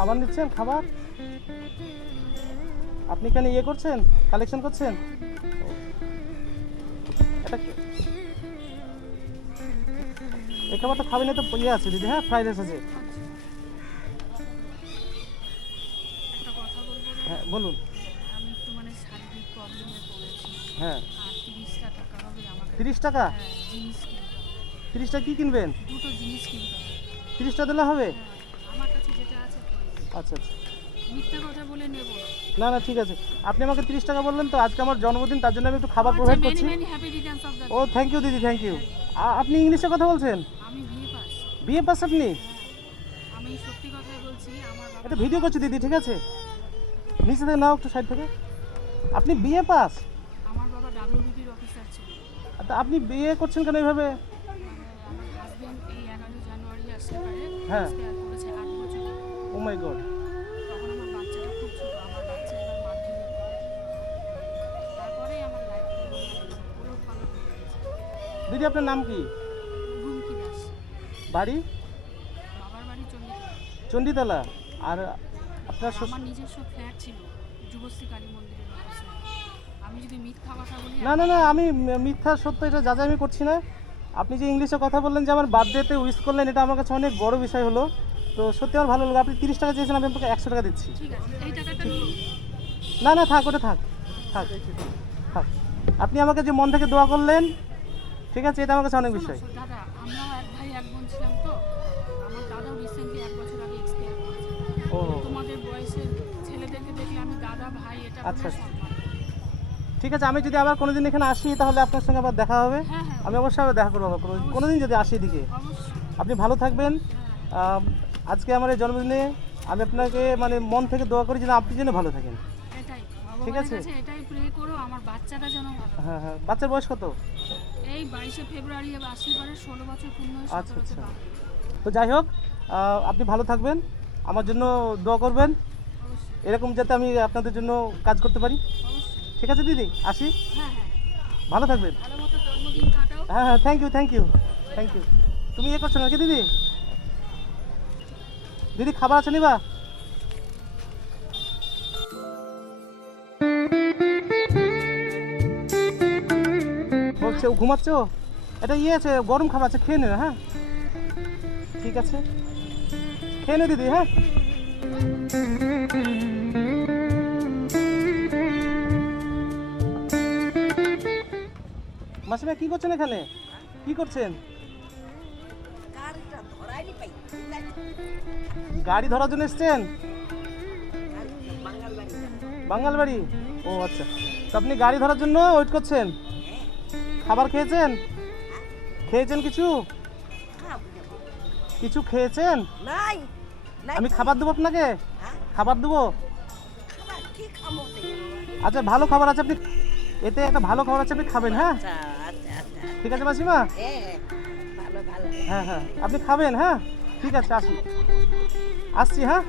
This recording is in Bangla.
খাবার নিচ্ছেন খাবার? আপনি কেন ইয়ে করছেন কালেকশন করছেন? এটা এই খাবারটা খাবেন না তো ইয়ে আছে দিদি হ্যাঁ ফ্রাইড রাইস আছে। হ্যাঁ বলুন। মানে হ্যাঁ। তিরিশটা তিরিশ টাকা হ্যাঁ, জিনিস তিরিশ টাকা কী কিনবেন? দুটো জিনিস কিনতে হবে। দিলে হবে হ্যাঁ, আমার কাছে যেটা আছে তাই। আচ্ছা আচ্ছা। মিথ্যা কথা বলে নেব না। না ঠিক আছে। আপনি আমাকে তিরিশ টাকা বললেন তো আজকে আমার জন্মদিন তার জন্য আমি একটু খাবার প্রোভাইড করছি। অফ দ্য ও থ্যাংক ইউ দিদি থ্যাংক ইউ আপনি ইংলিশে কথা বলছেন? আমি বিয়ে পাস বিএ পাস আপনি? আমি সত্যি কথাই বলছি আমার এটা ভিডিও করছি দিদি ঠিক আছে? নিচে থেকে নাও একটু সাইড থেকে। আপনি বিএ পাস আমার বাবা ডাব্লিউবিপির অফিসার ছিল। তা আপনি বিয়ে করছেন কেন এইভাবে? মানে মাই গড গেছে দিদি আপনার নাম কি? বাড়ি? চণ্ডীতলা। আর আপনার আমার নিজস্ব ফ্ল্যাট ছিল যুবশ্রী কালী মন্দিরের আমি যদি মিথ্যা কথা বলি না না না আমি মিথ্যা সত্য এটা যাচাই আমি করছি না। আপনি যে ইংলিশে কথা বললেন যে আমার বার্থডেতে উইশ করলেন এটা আমার কাছে অনেক বড় বিষয় হলো। তো সত্যি আমার ভালো লাগল। আপনি তিরিশ টাকা চেয়েছেন আমি আপনাকে একশো টাকা দিচ্ছি। না না থাক ওটা থাক। থাক থাক। আপনি আমাকে যে মন থেকে দোয়া করলেন ঠিক আছে এটা আমার কাছে অনেক বিষয়। ও। আচ্ছা, আচ্ছা। ঠিক আছে আমি যদি আবার কোনোদিন এখানে আসি তাহলে আপনার সঙ্গে আবার দেখা হবে। হ্যাঁ হ্যাঁ। আমি অবশ্যই আবার দেখা করব। আবার কোনো কোনোদিন যদি আসি এদিকে। আপনি ভালো থাকবেন। হ্যাঁ। আজকে আমার এই জন্মদিনে আমি আপনাকে মানে মন থেকে দোয়া করি যেন আপনি যেন ভালো থাকেন। এটাই ঠিক আছে। এটাই প্রে করো আমার বাচ্চাটা যেন ভালো হ্যাঁ হ্যাঁ। বাচ্চার বয়স কত? এই বাইশে ফেব্রুয়ারি আসলে পরে ষোলো বছর পূর্ণ হয়ে আচ্ছা, আচ্ছা। তো যাই হোক আপনি ভালো থাকবেন। আমার জন্য দোয়া করবেন। এরকম যাতে আমি আপনাদের জন্য কাজ করতে পারি। ঠিক আছে দিদি? আসি? হ্যাঁ হ্যাঁ। ভালো থাকবেন। হ্যাঁ হ্যাঁ। Thank you thank you thank you তুমি ইয়ে করছ নাকি দিদি? দিদি, খাবার আছে নিবা? বলছে, ও ঘুমাচ্ছো? এটা ইয়ে আছে, গরম খাবার আছে, খেয়ে নেবে হ্যাঁ? ঠিক আছে। খেয়ে নে দিদি হ্যাঁ? মাসিমা, কি করছেন এখানে? কি করছেন? গাড়ি ধরার জন্য এসছেন? বাঙাল বাড়ি বাঙ্গাল বাড়ি ও আচ্ছা। তো আপনি গাড়ি ধরার জন্য ওয়েট করছেন? খাবার খেয়েছেন? খেয়েছেন কিছু? কিছু খেয়েছেন? আমি খাবার দেবো আপনাকে? হ্যাঁ? খাবার দেবো? আচ্ছা ভালো খাবার আছে আপনি এতে একটা ভালো খাবার আছে আপনি খাবেন হ্যাঁ? আচ্ছা আচ্ছা আচ্ছা। ঠিক আছে মাসিমা? হ্যাঁ ভালো ভালো হ্যাঁ হ্যাঁ আপনি খাবেন হ্যাঁ ঠিক আছে আসি আসছি হ্যাঁ